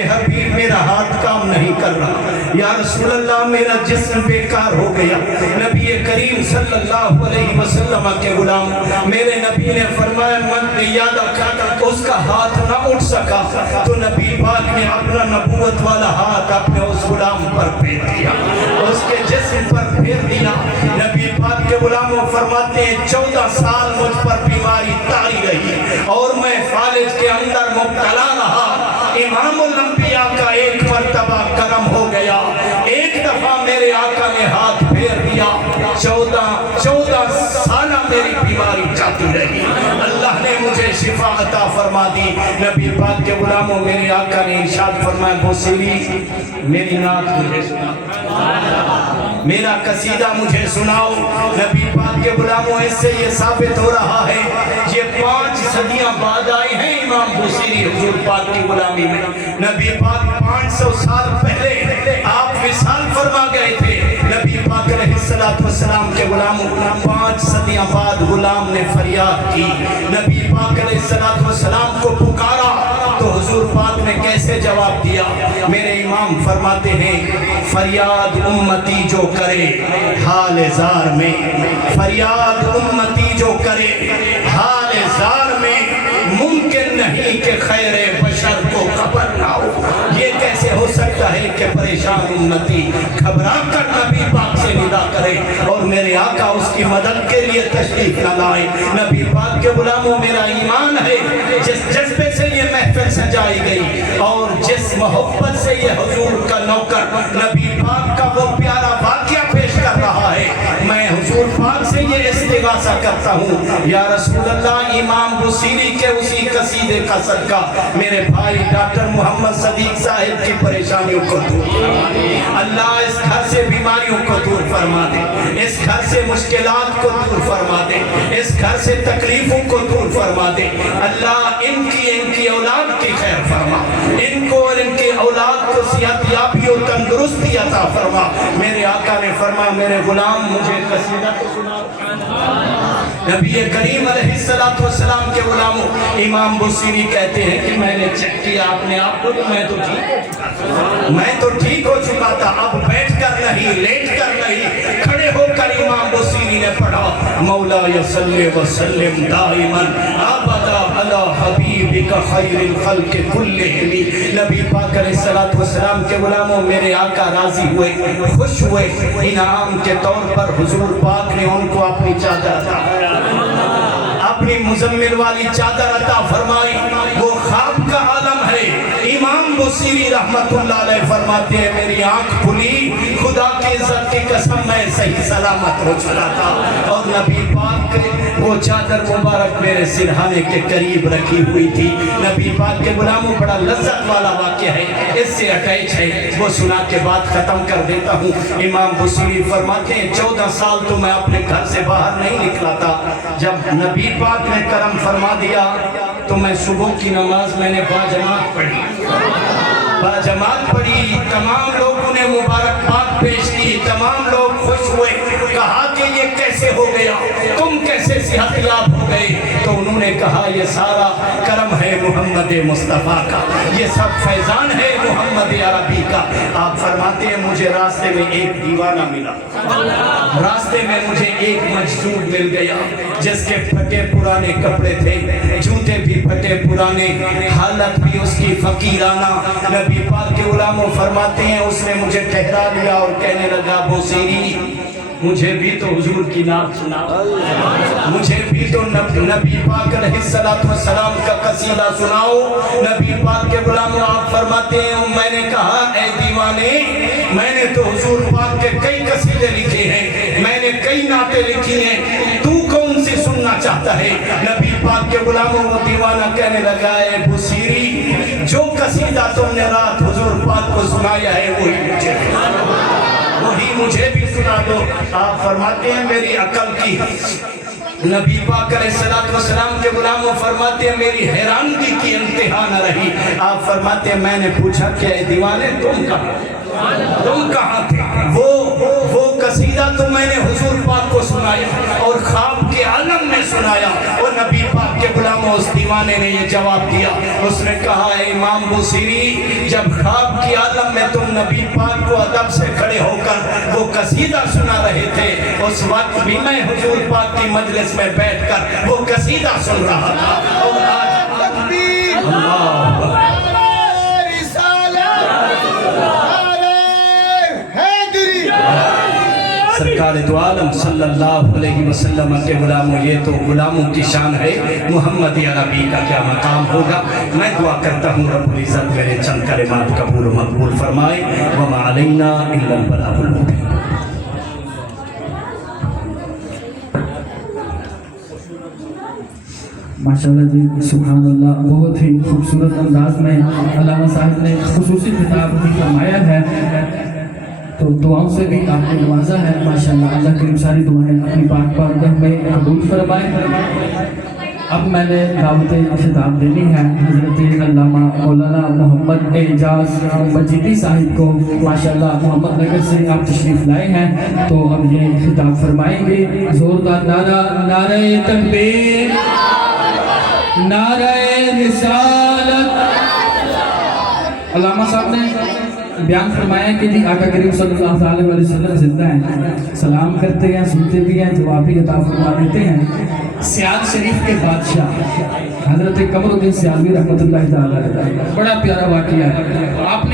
میرے حبیب میرا ہاتھ کام نہیں کر رہا، یا رسول اللہ میرا جسم بیکار ہو گیا۔ نبی کریم صلی اللہ علیہ وسلم کے غلام میرے نبی نے فرمایا من نے یاد رکھا کہ اس کا ہاتھ نہ اٹھ سکا، تو نبی پاک نے اپنا نبوت والا ہاتھ اپنے اس غلام پر پھیر دیا، اس کے جسم پر پھیر دیا۔ نبی پاک کے غلاموں فرماتے ہیں 14 سال مجھ پر بیماری طاری رہی اور میں فالج کے اندر مبتلا رہا۔ امام الانبیاء کا ایک مرتبہ کرم ہو گیا، ایک دفعہ میرے آقا نے ہاتھ پھیر دیا، 14 سالہ میری بیماری جاتی رہی، اللہ نے مجھے شفا عطا فرما دی۔ نبی پاک کے غلاموں میرے آقا نے ارشاد فرمایا بوسیری میری نعت مجھے سنا، میرا قصیدہ مجھے سناؤ۔ نبی پاک کے غلاموں اس سے یہ ثابت ہو رہا ہے یہ 5 صدیاں بعد آئے ہیں امام بوسیری حضور پاک کی غلامی میں۔ نبی پاک 500 سال پہلے آپ وصال فرما گئے تھے، نبی پاک علیہ السلام کے غلاموں 5 صدیاں بعد غلام نے فریاد کی، نبی پاک علیہ السلام کو پکارا تو حضور پاک نے کیسے جواب دیا؟ میرے امام فرماتے ہیں فریاد امتی جو کرے حال زار میں، فریاد امتی جو کرے حال زار میں، ممکن نہیں کہ خیر بشر کو خبر نہ ہو۔ یہ کیسے ہو سکتا ہے کہ پریشان امتی گھبرا کر نبی پاک سے ندا کرے اور میرے آقا اس کی مدد کے لیے تشریف نہ لائے؟ نبی پاک کے غلاموں میرا ایمان ہے جس جذبے سے یہ محفل سجائی گئی اور جس محبت سے یہ حضور کا نوکر نبی پاک کا وہ پیارا واقعہ پیش کر رہا ہے، میں حضور پاک سے یہ استغاثہ کرتا ہوں یا رسول اللہ امام بوسیری کے اسی قصیدے کا صدقہ میرے بھائی ڈاکٹر محمد صدیق صاحب کی پریشانیوں کو دور فرما دے، اللہ اس گھر سے بیماریوں کو دور فرما دے، اس گھر سے مشکلات کو دور فرما دے، اس گھر سے تکلیفوں کو دور فرما دے، اللہ ان کی اولاد کی خیر فرما، ان کو اور ان کی اولاد کو صحت یابی و تندرستی عطا فرما۔ میرے آقا نے فرمایا میرے غلام مجھے قصیدہ کو سنا۔ نبی کریم علیہ السلام کے غلاموں امام بوسیری کہتے ہیں کہ میں نے چیک کیا اپنے آپ کو، میں تو ٹھیک ہو چکا تھا، اب بیٹھ کر نہیں، لیٹ کر نہیں، کھڑے ہو کر امام بوسیری نے پڑھا مولا صلی وسلم دائما ابدا علی حبیبک خیر الخلق کلہم۔ نبی پاک علیہ السلام کے غلاموں میرے آقا راضی ہوئے، خوش ہوئے، انعام کے طور پر حضور پاک نے ان کو اپنی چادر عطا اپنی مزمل والی چادر عطا فرمائی، وہ خواب کا عالم ہے۔ امام بوسیری رحمت اللہ علیہ فرماتے ہیں میری آنکھ کھلی، خدا کی عزت کی قسم میں صحیح سلامت ہو چلا تھا اور نبی پاک وہ چادر مبارک میرے سرہانے کے قریب رکھی ہوئی تھی۔ نبی پاک کے غلاموں بڑا لذت والا واقعہ ہے، اس سے اٹیچ ہے، وہ سنا کے بعد ختم کر دیتا ہوں۔ امام بوسیری فرماتے ہیں 14 سال تو میں اپنے گھر سے باہر نہیں نکلا تھا، جب نبی پاک نے کرم فرما دیا تو میں صبح کی نماز میں نے باجماعت پڑھی، تمام لوگوں نے مبارکباد پیش کی، تمام لوگ خوش ہوئے، کہا کہ یہ کیسے ہو گیا، تم کیسے صحت یاب ہو گئے؟ تو انہوں نے کہا یہ سارا کرم ہے محمد مصطفیٰ کا، یہ سب فیضان ہے محمد عربی کا۔ آپ فرماتے ہیں مجھے راستے میں ایک دیوانہ ملا، راستے میں مجھے ایک مجذوب مل گیا جس کے پھٹے پرانے کپڑے تھے، جوتے بھی پھٹے پرانے، حالت بھی اس کی فقیرانہ۔ نبی پاک کے غلاموں فرماتے ہیں اس نے مجھے ٹھہرا لیا اور کہنے لگا بوسیری مجھے بھی تو حضور کی نعت سنا، مجھے بھی تو نبی پاک علیہ السلام کا قصیدہ سناؤ۔ نبی پاک کے غلاموں آپ فرماتے ہیں میں نے کہا اے دیوانے میں نے تو حضور پاک کے کئی قصیدے لکھے ہیں، میں نے کئی نعتیں لکھی ہیں، تو کون سی سننا چاہتا ہے؟ نبی پاک کے غلاموں وہ دیوانہ کہنے لگا اے بوسیری جو قصیدہ تم نے رات حضور پاک کو سنایا ہے وہی مجھے بھی سنا دو۔ آپ فرماتے ہیں میری عقل کی نبی پاک علیہ السلام کے غلاموں فرماتے ہیں میری حیرانگی کی انتہا نہ رہی۔ آپ فرماتے ہیں میں نے پوچھا کہ اے دیوانے تم کہاں تھے؟ وہ قصیدہ تو میں نے حضور پاک کو سنایا اور خواب کے عالم میں سنایا اور نبی پاک پاک کے غلاموں اس دیوانے نے یہ جواب دیا، اس نے کہا اے امام بوصیری، جب خواب کی عالم میں تم نبی پاک کو ادب سے کھڑے ہو کر وہ قصیدہ سنا رہے تھے، اس وقت بھی میں حضور پاک کی مجلس میں بیٹھ کر وہ قصیدہ سن رہا تھا۔ اور آج تکبیر، اللہ سرکار دو عالم صلی اللہ علیہ وسلم کے غلاموں، یہ تو غلاموں کی شان ہے، محمد عربی کا کیا مقام ہوگا۔ میں دعا کرتا ہوں رب العزت میرے چند کلمات قبول و مقبول فرمائے۔ وما علینا الا البلاغ المبین۔ ماشاءاللہ جی، سبحان اللہ، بہت ہی خوبصورت انداز میں علامہ صاحب نے خصوصی خطاب بھی فرمایا ہے، تو دعاؤں سے بھی آپ نے نوازا ہے ماشاءاللہ۔ اللہ کریم ساری دعائیں اپنی پاک بارگاہ میں قبول فرمائے۔ اب میں نے دعوت خطاب دینی ہے حضرت علامہ مولانا محمد اعجاز مجیدی صاحب کو، ماشاءاللہ محمد نگر سے آپ تشریف لائے ہیں، تو اب یہ خطاب فرمائیں گے۔ زوردار نعرہ، نعرہ تکبیر، نعرہ رسالت۔ علامہ صاحب نے بیان فرمایا کہ جی آقا کریم صلی اللہ علیہ وسلم زندہ ہیں، سلام کرتے ہیں، سنتے بھی ہیں، جواب بھی عطا فرما دیتے ہیں۔ سیال شریف کے بادشاہ حضرت قمر الدین سیالوی رحمۃ اللہ تعالیٰ، بڑا پیارا واقعہ ہے۔ آپ نے